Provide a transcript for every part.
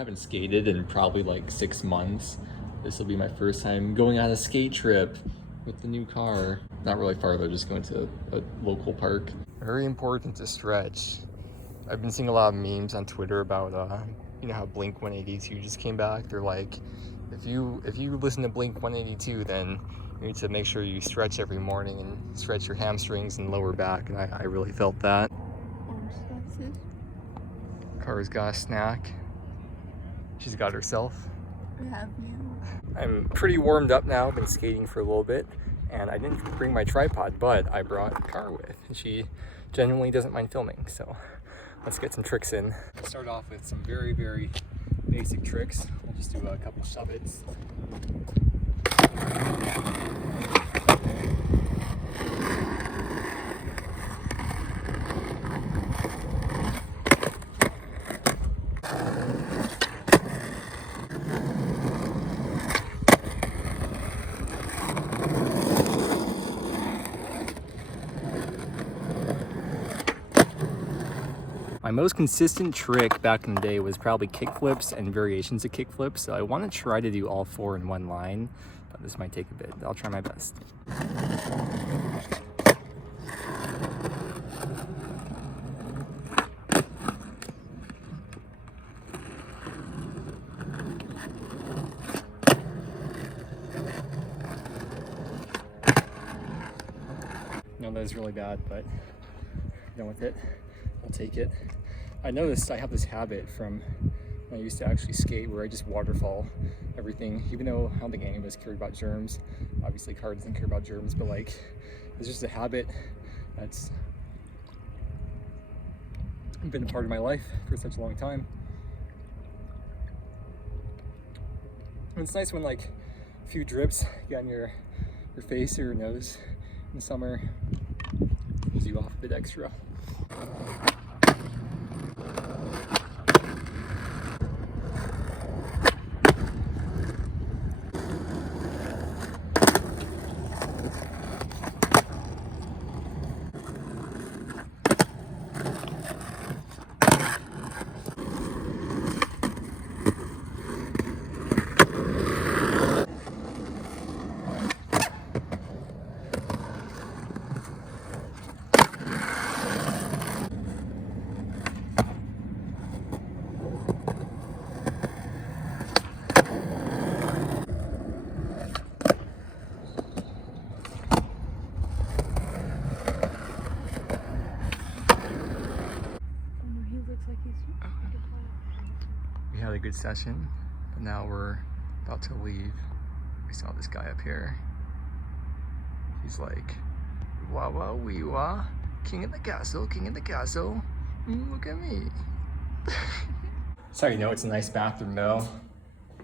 haven't skated in probably like 6 months. This will be my first time going on a skate trip with the new car. Not really far though, just going to a local park. Very important to stretch. I've been seeing a lot of memes on Twitter about you know how Blink 182 just came back. They're like, if you listen to Blink 182, then you need to make sure you stretch every morning and stretch your hamstrings and lower back, and I really felt that. Car's got a snack. She's got herself. Have you? I'm pretty warmed up now. I've been skating for a little bit, and I didn't bring my tripod, but I brought Car with. She genuinely doesn't mind filming, so let's get some tricks in. I'll start off with some very, very basic tricks. I'll just do a couple shove-its. My most consistent trick back in the day was probably kickflips and variations of kickflips, so I want to try to do all 4 in one line, but this might take a bit. I'll try my best. No, that was really bad, but done with it. I'll take it. I noticed I have this habit from when I used to actually skate where I just waterfall everything, even though I don't think any of us care about germs. Obviously Car doesn't care about germs, but like, it's just a habit that's been a part of my life for such a long time. And it's nice when like a few drips get on your face or your nose in summer. Gives you off a bit extra. We had a good session, but now we're about to leave. We saw this guy up here. He's like, wah wah wee wah, king of the castle, king of the castle. Look at me. That's how you know it's a nice bathroom though.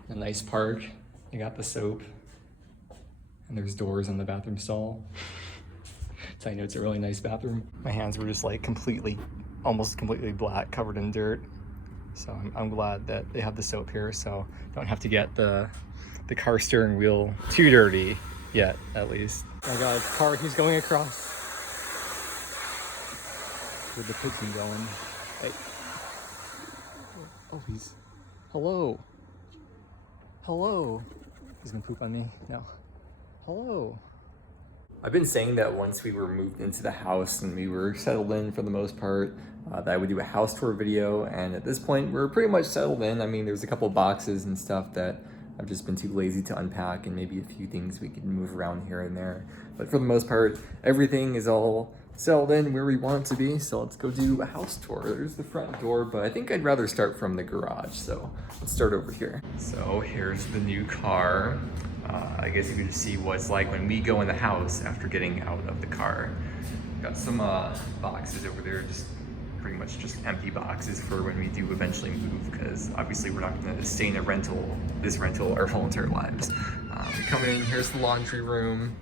A nice park. You got the soap. And there's doors on the bathroom stall. That's how you know it's a really nice bathroom. My hands were just like almost completely black, covered in dirt. So I'm glad that they have the soap here, so don't have to get the car steering wheel too dirty yet, at least. Oh my god, car, he's going across. With the pigeon going. Hey. Oh, hello. Hello. He's gonna poop on me? No. Hello. I've been saying that once we were moved into the house and we were settled in for the most part, that I would do a house tour video, and at this point we're pretty much settled in. I mean, there's a couple boxes and stuff that I've just been too lazy to unpack, and maybe a few things we can move around here and there. But for the most part, everything is all settled in where we want it to be, so let's go do a house tour. There's the front door, but I think I'd rather start from the garage, so let's start over here. So here's the new car. I guess you can see what it's like when we go in the house after getting out of the car. Got some boxes over there, just pretty much just empty boxes for when we do eventually move, because obviously we're not going to stay in this rental our whole entire lives. We come in, here's the laundry room.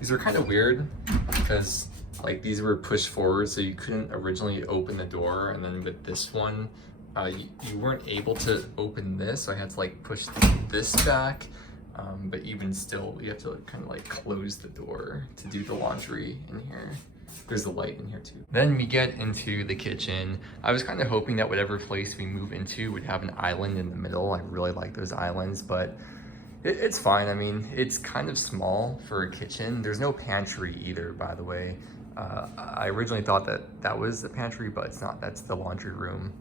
These are kind of weird because like these were pushed forward, so you couldn't originally open the door, and then with this one you weren't able to open this, so I had to like push this back. But even still, you have to kind of like close the door to do the laundry in here. There's a light in here too. Then we get into the kitchen. I was kind of hoping that whatever place we move into would have an island in the middle. I really like those islands, but it's fine. I mean, it's kind of small for a kitchen. There's no pantry either, by the way. I originally thought that that was the pantry, but it's not. That's the laundry room.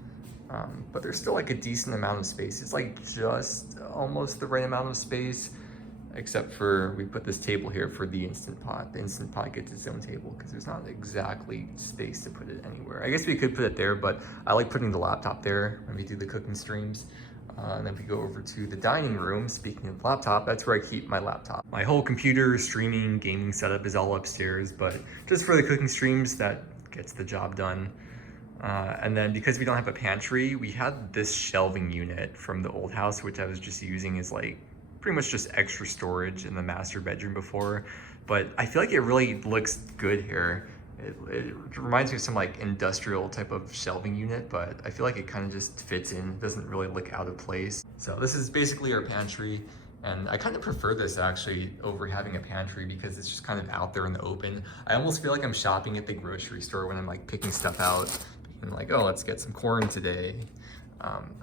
But there's still like a decent amount of space. It's like just almost the right amount of space, except for we put this table here for the Instant Pot. The Instant Pot gets its own table because there's not exactly space to put it anywhere. I guess we could put it there, but I like putting the laptop there when we do the cooking streams. And then we go over to the dining room. Speaking of laptop, that's where I keep my laptop. My whole computer, streaming, gaming setup is all upstairs, but just for the cooking streams, that gets the job done. And then because we don't have a pantry, we had this shelving unit from the old house, which I was just using as like pretty much just extra storage in the master bedroom before. But I feel like it really looks good here. It reminds me of some like industrial type of shelving unit, but I feel like it kind of just fits in. It doesn't really look out of place. So this is basically our pantry. And I kind of prefer this actually over having a pantry because it's just kind of out there in the open. I almost feel like I'm shopping at the grocery store when I'm like picking stuff out and like, oh, let's get some corn today.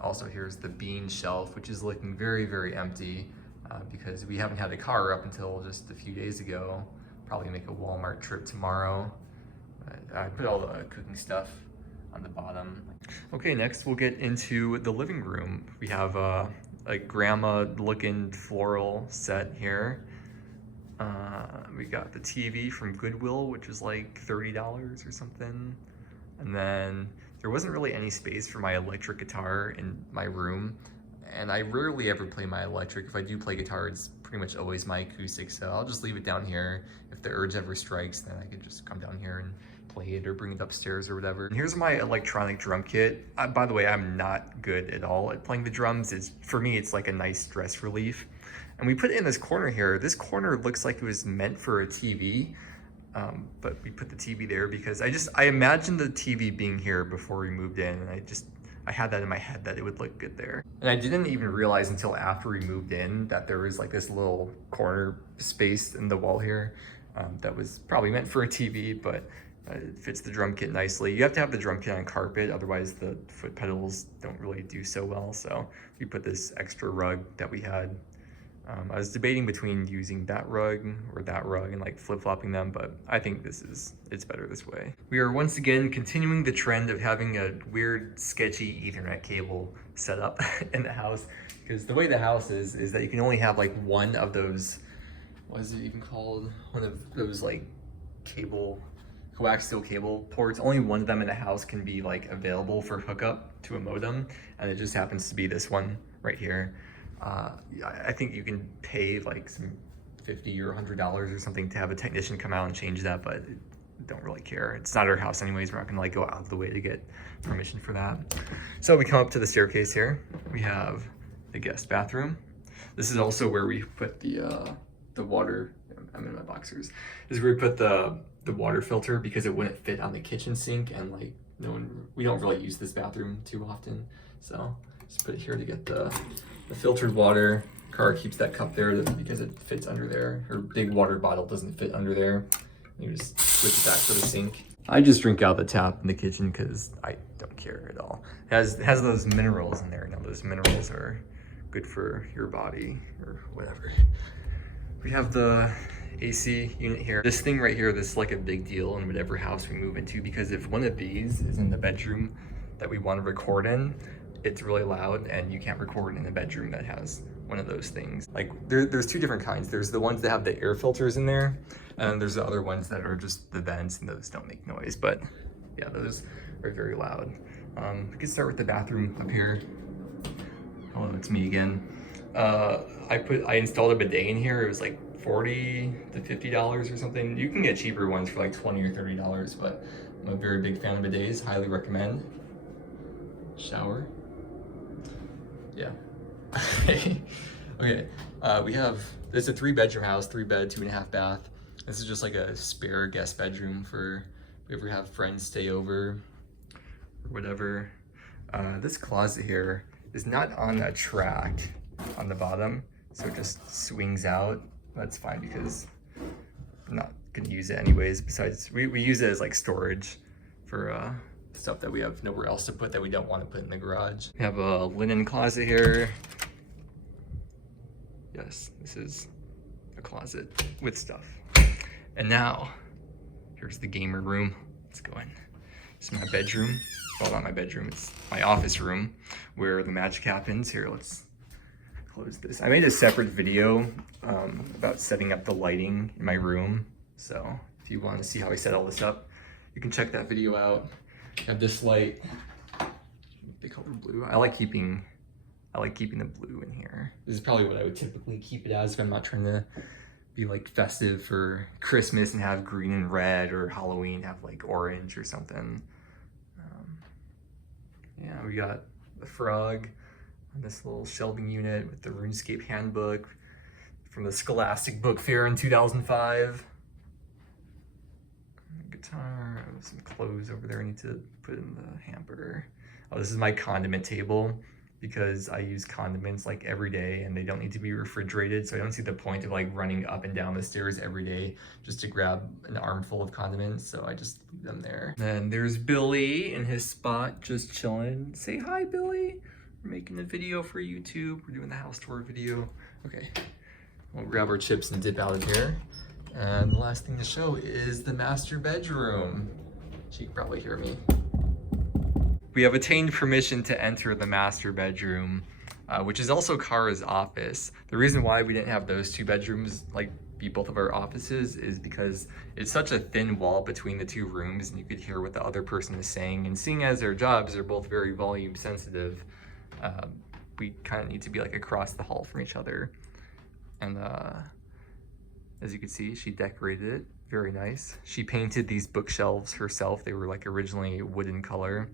Also, here's the bean shelf, which is looking very, very empty because we haven't had a car up until just a few days ago. Probably make a Walmart trip tomorrow. I put all the cooking stuff on the bottom. Okay, next we'll get into the living room. We have a grandma looking floral set here. We got the TV from Goodwill, which is like $30 or something. And then there wasn't really any space for my electric guitar in my room. And I rarely ever play my electric. If I do play guitar, it's pretty much always my acoustic. So I'll just leave it down here. If the urge ever strikes, then I could just come down here and play it or bring it upstairs or whatever. And here's my electronic drum kit. By the way, I'm not good at all at playing the drums. For me, it's like a nice stress relief. And we put it in this corner here. This corner looks like it was meant for a TV, but we put the TV there because I imagined the TV being here before we moved in, and I had that in my head that it would look good there. And I didn't even realize until after we moved in that there was like this little corner space in the wall here that was probably meant for a TV, but it fits the drum kit nicely. You have to have the drum kit on carpet, otherwise the foot pedals don't really do so well. So we put this extra rug that we had. I was debating between using that rug or that rug and like flip-flopping them, but I think it's better this way. We are once again continuing the trend of having a weird, sketchy Ethernet cable set up in the house, because the way the house is that you can only have like one of those, what is it even called? One of those like coaxial cable ports. Only one of them in the house can be like available for hookup to a modem, and it just happens to be this one right here. I think you can pay like some $50 or $100 or something to have a technician come out and change that, but don't really care. It's not our house anyways. We're not gonna like go out of the way to get permission for that. So we come up to the staircase here. We have the guest bathroom. This is also where we put the water. I'm in my boxers. This is where we put the water filter because it wouldn't fit on the kitchen sink, and like we don't really use this bathroom too often. So just put it here to get the filtered water. Car keeps that cup there because it fits under there. Her big water bottle doesn't fit under there. You just switch it back to the sink. I just drink out of the tap in the kitchen because I don't care at all. It has those minerals in there. Now those minerals are good for your body or whatever. We have the AC unit here. This thing right here, this is like a big deal in whatever house we move into, because if one of these is in the bedroom that we want to record in, it's really loud and you can't record in a bedroom that has one of those things. Like there's two different kinds. There's the ones that have the air filters in there, and there's the other ones that are just the vents, and those don't make noise. But yeah, those are very loud. We can start with the bathroom up here. Hello, it's me again. I installed a bidet in here. It was like $40 to $50 or something. You can get cheaper ones for like $20 or $30, but I'm a very big fan of bidets. Highly recommend. Shower. Yeah. Okay. It's a 3-bedroom house, 3-bed, 2.5 bath. This is just like a spare guest bedroom for if we ever have friends stay over or whatever. This closet here is not on a track on the bottom, so it just swings out. That's fine because I'm not gonna use it anyways. Besides, we use it as like storage for stuff that we have nowhere else to put that we don't want to put in the garage. We have a linen closet here. Yes, this is a closet with stuff. And now, here's the gamer room. Let's go in. This is my bedroom. Well, not my bedroom, it's my office room where the magic happens. Here, let's close this. I made a separate video about setting up the lighting in my room. So if you want to see how I set all this up, you can check that video out. I have this light, the color blue. I like keeping the blue in here. This is probably what I would typically keep it as if I'm not trying to be like festive for Christmas and have green and red, or Halloween have like orange or something. Yeah, we got the frog on this little shelving unit with the RuneScape handbook from the Scholastic Book Fair in 2005. Guitar, some clothes over there I need to put in the hamper. Oh, this is my condiment table because I use condiments like every day and they don't need to be refrigerated, so I don't see the point of like running up and down the stairs every day just to grab an armful of condiments, so I just leave them there. Then there's Billy in his spot just chilling. Say hi, Billy. We're making a video for YouTube. We're doing the house tour video. Okay, we'll grab our chips and dip out of here. And the last thing to show is the master bedroom. She can probably hear me. We have attained permission to enter the master bedroom, which is also Kara's office. The reason why we didn't have those two bedrooms like be both of our offices is because it's such a thin wall between the two rooms and you could hear what the other person is saying. And seeing as their jobs are both very volume sensitive, we kind of need to be like across the hall from each other. And as you can see, she decorated it very nice. She painted these bookshelves herself. They were like originally wooden color.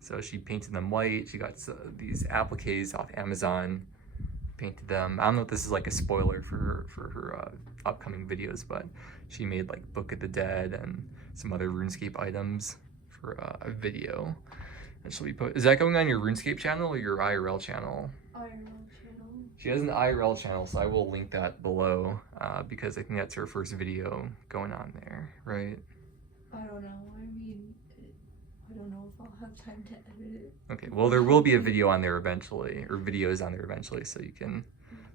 So she painted them white. She got these appliques off Amazon, painted them. I don't know if this is like a spoiler for her upcoming videos, but she made like Book of the Dead and some other RuneScape items for a video. And she'll be is that going on your RuneScape channel or your IRL channel? IRL channel. She has an IRL channel, so I will link that below because I think that's her first video going on there, right? I don't know. I don't know if I'll have time to edit it. Okay, well there will be a video on there eventually, or videos on there eventually, so you can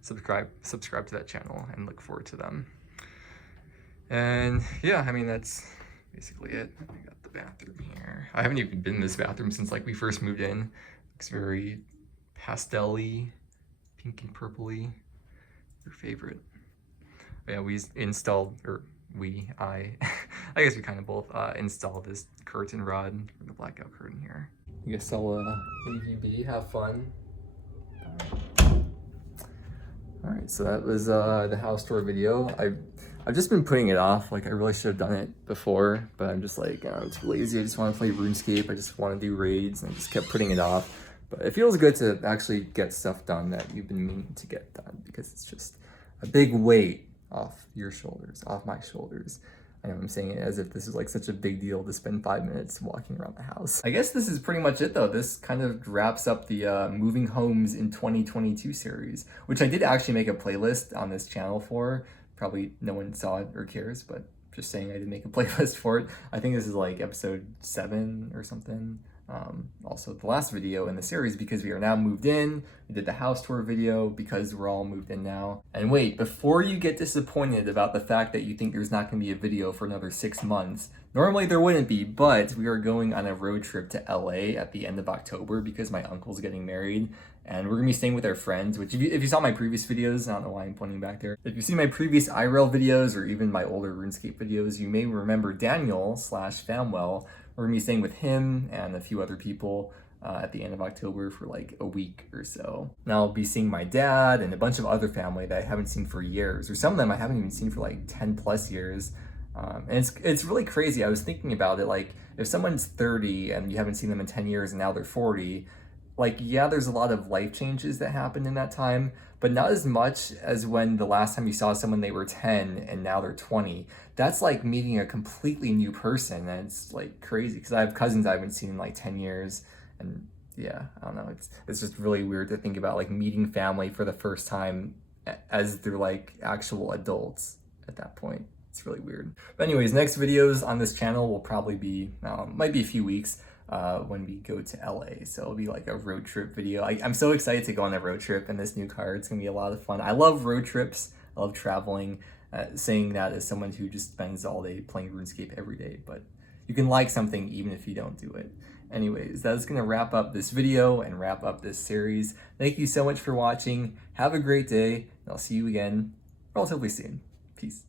subscribe to that channel and look forward to them. And yeah, I mean that's basically it. I got the bathroom here. I haven't even been in this bathroom since like we first moved in. Looks very pastel-y, pink and purpley. Your favorite. But yeah, we installed, or I guess we kind of both installed this curtain rod for the blackout curtain here. I guess I'll leave you be, have fun. All right, so that was the house tour video. I've just been putting it off. Like I really should have done it before, but I'm just like, I'm too lazy. I just want to play RuneScape. I just want to do raids, and I just kept putting it off. But it feels good to actually get stuff done that you've been meaning to get done, because it's just a big weight off your shoulders, off my shoulders. I know I'm saying it as if this is like such a big deal to spend 5 minutes walking around the house. I guess this is pretty much it though. This kind of wraps up the Moving Homes in 2022 series, which I did actually make a playlist on this channel for. Probably no one saw it or cares, but just saying I did make a playlist for it. I think this is like episode 7 or something. Also the last video in the series, because we are now moved in. We did the house tour video because we're all moved in now. And wait, before you get disappointed about the fact that you think there's not going to be a video for another 6 months, normally there wouldn't be, but we are going on a road trip to LA at the end of October because my uncle's getting married, and we're gonna be staying with our friends, which if you saw my previous videos, I don't know why I'm pointing back there. If you've seen my previous IRL videos or even my older RuneScape videos, you may remember Daniel/Famwell. We're gonna be staying with him and a few other people at the end of October for like a week or so. Now I'll be seeing my dad and a bunch of other family that I haven't seen for years, or some of them I haven't even seen for like 10 plus years. And it's really crazy. I was thinking about it, like if someone's 30 and you haven't seen them in 10 years and now they're 40, like yeah, there's a lot of life changes that happened in that time, but not as much as when the last time you saw someone they were 10 and now they're 20. That's like meeting a completely new person, and it's like crazy because I have cousins I haven't seen in like 10 years, and yeah, I don't know, it's just really weird to think about like meeting family for the first time as they're like actual adults at that point. It's really weird. But anyways, next videos on this channel will probably be, might be a few weeks when we go to LA. So it'll be like a road trip video. I'm so excited to go on a road trip in this new car. It's gonna be a lot of fun. I love road trips. I love traveling. Saying that as someone who just spends all day playing RuneScape every day, but you can like something even if you don't do it. Anyways, that's gonna wrap up this video and wrap up this series. Thank you so much for watching. Have a great day, and I'll see you again relatively soon. Peace.